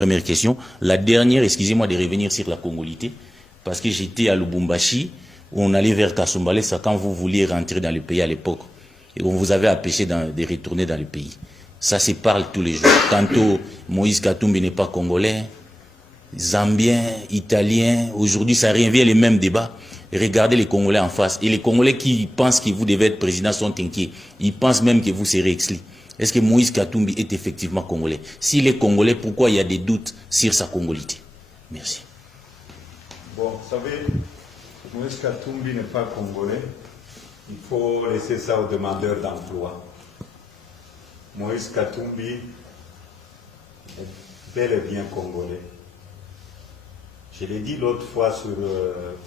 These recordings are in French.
Première question. La dernière, excusez-moi de revenir sur la congolité, parce que j'étais à Lubumbashi, où on allait vers Kasumbalé, ça quand vous vouliez rentrer dans le pays à l'époque, et on vous avait empêché de retourner dans le pays. Ça se parle tous les jours. Tantôt, Moïse Katumbi n'est pas congolais, zambien, italien, aujourd'hui ça revient les mêmes débats. Regardez les Congolais en face. Et les Congolais qui pensent que vous devez être président sont inquiets. Ils pensent même que vous serez exclu. Est-ce que Moïse Katumbi est effectivement congolais? S'il est congolais, pourquoi il y a des doutes sur sa congolité? Merci. Bon, vous savez, Moïse Katumbi n'est pas congolais. Il faut laisser ça aux demandeurs d'emploi. Moïse Katumbi est bel et bien congolais. Je l'ai dit l'autre fois sur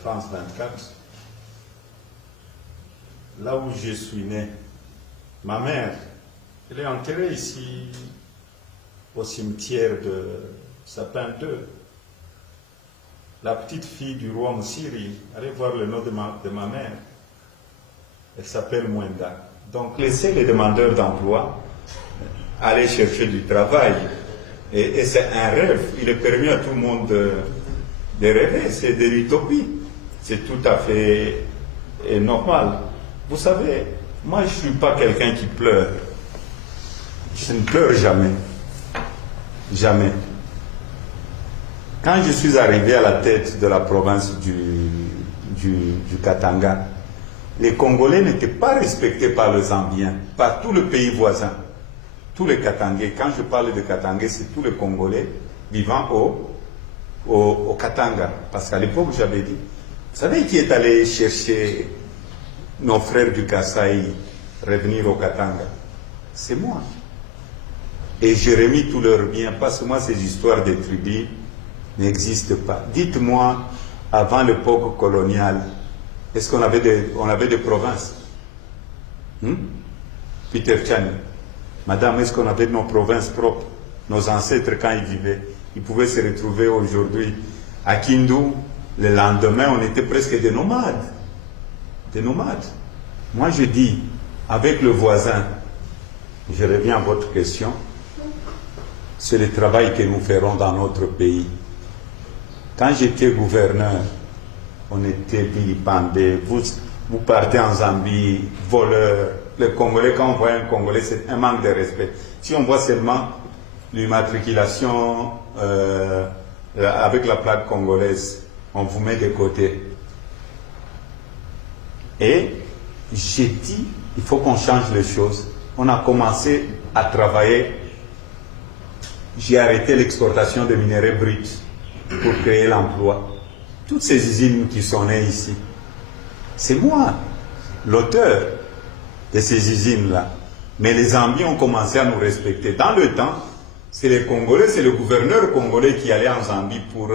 France 24. Là où je suis né, ma mère, elle est enterrée ici au cimetière de Sapin 2. La petite fille du roi Moussiri, allez voir le nom de ma mère. Elle s'appelle Mwenda. Donc laissez les demandeurs d'emploi aller chercher du travail. Et c'est un rêve. Il est permis à tout le monde de rêver. C'est de l'utopie. C'est tout à fait normal. Vous savez, moi je ne suis pas quelqu'un qui pleure. Je ne pleure jamais. Jamais. Quand je suis arrivé à la tête de la province du Katanga, les Congolais n'étaient pas respectés par les Zambiens, par tout le pays voisin. Tous les Katangais, quand je parle de Katangais, c'est tous les Congolais vivant au Katanga. Parce qu'à l'époque, j'avais dit, vous savez qui est allé chercher nos frères du Kasaï revenir au Katanga? C'est moi. Et j'ai remis tous leurs biens, parce que moi, ces histoires de tribus n'existent pas. Dites-moi, avant l'époque coloniale, est-ce qu'on avait des provinces? Peter Chani, madame, est-ce qu'on avait nos provinces propres? Nos ancêtres, quand ils vivaient, ils pouvaient se retrouver aujourd'hui à Kindu. Le lendemain, on était presque des nomades. Des nomades. Moi, je dis, avec le voisin, je reviens à votre question, c'est le travail que nous ferons dans notre pays. Quand j'étais gouverneur, on était vilipendés. Vous partez en Zambie, voleur. Les Congolais, quand on voit un Congolais, c'est un manque de respect. Si on voit seulement l'immatriculation avec la plaque congolaise, on vous met de côté. Et j'ai dit, il faut qu'on change les choses. On a commencé à travailler. J'ai arrêté l'exportation de minerais bruts pour créer l'emploi. Toutes ces usines qui sont nées ici, c'est moi, l'auteur de ces usines-là. Mais les Zambiens ont commencé à nous respecter. Dans le temps, c'est les Congolais, c'est le gouverneur congolais qui allait en Zambie pour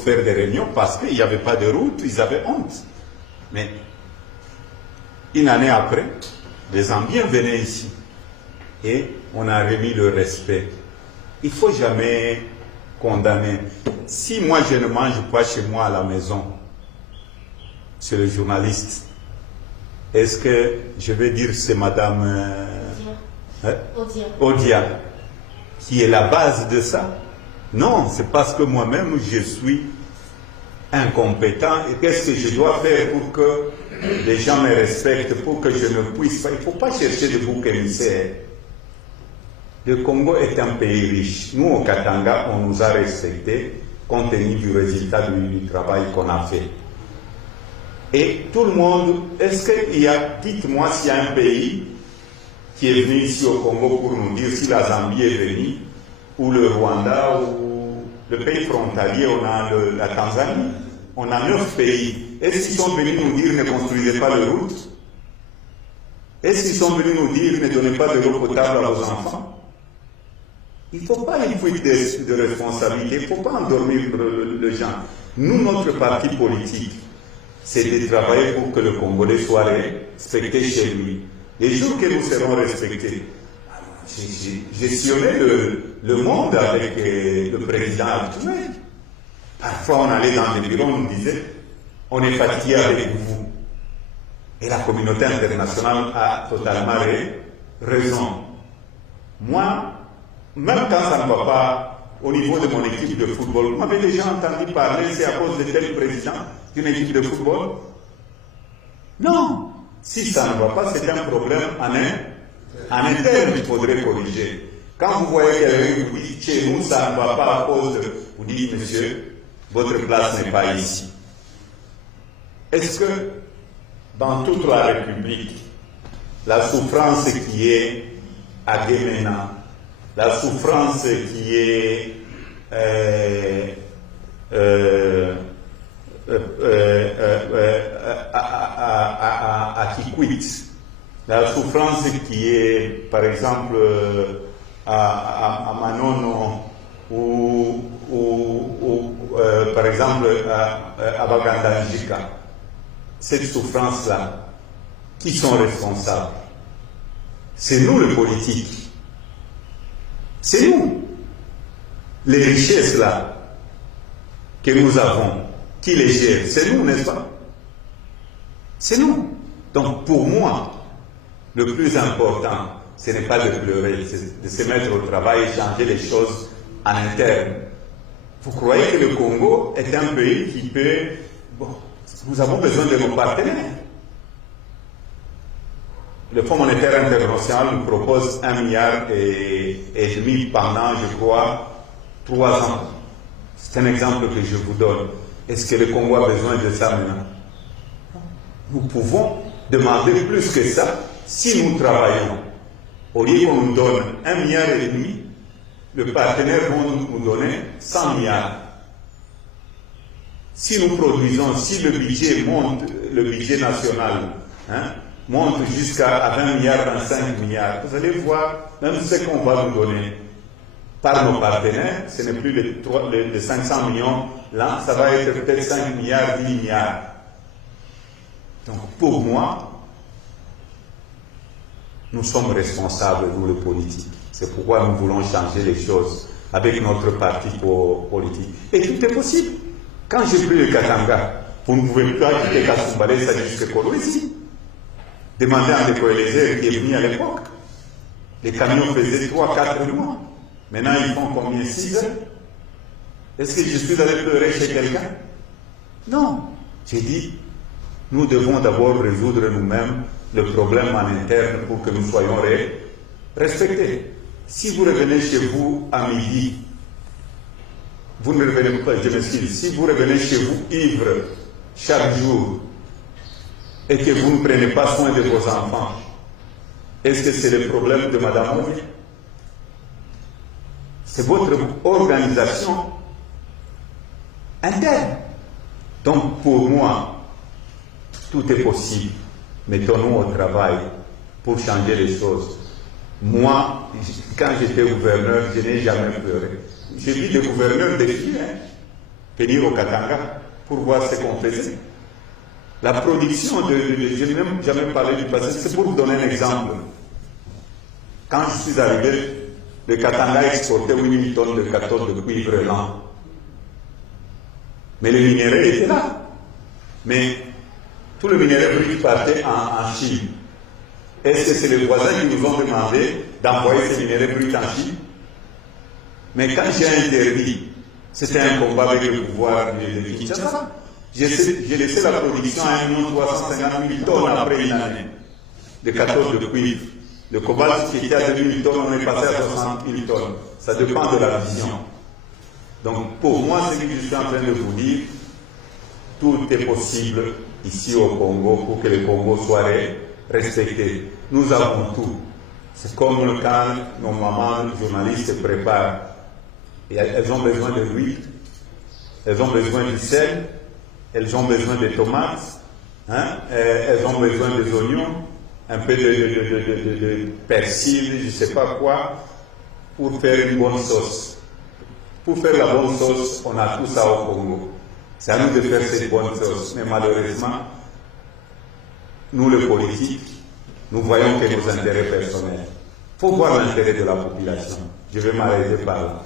faire des réunions parce qu'il n'y avait pas de route, ils avaient honte. Mais une année après, les Zambiens venaient ici et on a remis le respect. Il ne faut jamais condamner. Si moi je ne mange pas chez moi à la maison, c'est le journaliste. Est-ce que je vais dire c'est madame Odia qui est la base de ça? Non, c'est parce que moi-même je suis incompétent et qu'est-ce que je dois faire pour que les gens me respectent, pour que je ne puisse pas. Il ne faut pas chercher de bouc émissaire. Le Congo est un pays riche. Nous, au Katanga, on nous a respectés compte tenu du résultat du travail qu'on a fait. Et tout le monde, est-ce qu'il y a, dites-moi s'il y a un pays qui est venu ici au Congo pour nous dire si la Zambie est venue, ou le Rwanda, ou le pays frontalier, on a la Tanzanie, on a 9 pays. Est-ce qu'ils sont venus nous dire ne construisez pas de route? Est-ce qu'ils sont venus nous dire ne donnez pas de l'eau potable à vos enfants? Il ne faut pas une fuite de responsabilité, il ne faut pas endormir les gens. Nous, notre parti politique, c'est de travailler pour que le Congolais soit respecté chez lui. Les jours que nous serons respectés, j'ai sillonné le monde avec le président actuel. Parfois, on allait dans les bureaux, on nous disait, on est fatigué avec vous. Et la communauté internationale a totalement raison. Moi, même quand ça ne va pas au niveau de mon équipe de football, vous m'avez déjà entendu parler, c'est à cause de tel président d'une équipe de football? Non. Si ça ne va pas, c'est un problème en interne qu'il faudrait corriger. Quand vous voyez quelqu'un qui vous dit chez nous ça ne va pas à cause de... Vous dites, monsieur, votre place n'est pas ici. Est-ce que dans toute la République, la souffrance qui est à Guémena, la souffrance qui est à Kikwit, la souffrance qui est, par exemple, à Manono ou par exemple à Bagandajika, cette souffrance-là, qui sont responsables? C'est nous les politiques. C'est nous. Les richesses-là que nous avons, qui les gèrent, c'est nous, n'est-ce pas? C'est nous. Donc pour moi, le plus important, ce n'est pas de pleurer, c'est de se mettre au travail et changer les choses en interne. Vous croyez que le Congo est un pays qui peut... Bon, nous avons besoin de nos partenaires. Le Fonds monétaire international nous propose 1,5 milliard pendant, je crois, 3 ans. C'est un exemple que je vous donne. Est-ce que le Congo a besoin de ça maintenant? Nous pouvons demander plus que ça si nous travaillons. Au lieu qu'on nous donne 1,5 milliard, le partenaire va nous donner 100 milliards. Si nous produisons, si le budget monte, le budget national, monte jusqu'à 20 milliards, 25 milliards, vous allez voir, même ce qu'on va nous donner par nos partenaires, ce n'est plus les 500 millions, là, ça va être peut-être 5 milliards, 10 milliards. Donc pour moi, nous sommes responsables, nous les politiques. C'est pourquoi nous voulons changer les choses avec notre parti politique. Et tout est possible. Quand j'ai pris le Katanga, vous ne pouvez pas quitter Kasumbalé, ça jusqu'à Kolwezi. Demandez à Ndeko qui est venu à l'époque. Les camions faisaient 3-4 mois. Maintenant, ils font combien? 6 heures? Est-ce que je suis allé pleurer chez quelqu'un? Non. J'ai dit, nous devons d'abord résoudre nous-mêmes le problème en interne pour que nous soyons respectés. Si vous revenez chez vous à midi, vous ne revenez pas, je m'excuse, si vous revenez chez vous ivre chaque jour et que vous ne prenez pas soin de vos enfants, est-ce que c'est le problème de Madame Ovi? C'est votre organisation interne. Donc pour moi, tout est possible. Mettons-nous au travail pour changer les choses. Moi, quand j'étais gouverneur, je n'ai jamais pleuré. J'ai vu des gouverneurs défier, venir au Katanga pour voir ce qu'on faisait. La production je n'ai même jamais parlé du passé, c'est pour vous donner un exemple. Quand je suis arrivé, le Katanga exportait 8000 tonnes de cathodes de cuivre lent. Mais le minerai était là. Mais tout le minerai brut partait en Chine. Est-ce que c'est les voisins qui nous ont demandé d'envoyer ces minerais bruts en Chine? Mais quand j'ai interdit, c'était un combat avec le pouvoir de Kinshasa. J'ai laissé la production à 1 350 000 tonnes après une année de cathodes de cuivre. Le cobalt qui était à 2 000 tonnes, on est passé à 60 000 tonnes. Ça dépend de la vision. Donc pour moi, ce que je suis en train de vous dire, tout est possible ici au Congo pour que le Congo soit respecté. Nous avons tout. C'est comme quand nos mamans journalistes se préparent. Et elles ont besoin de l'huile, elles ont besoin du sel, elles ont besoin des tomates, elles ont besoin des oignons, un peu de persil, je ne sais pas quoi, pour faire une bonne sauce. Pour faire la bonne sauce, on a tout ça au Congo. C'est à nous de faire cette bonne sauce. Mais malheureusement, nous les politiques, nous voyons que nos intérêts personnels. Il faut voir l'intérêt de la population. Je vais m'arrêter par là.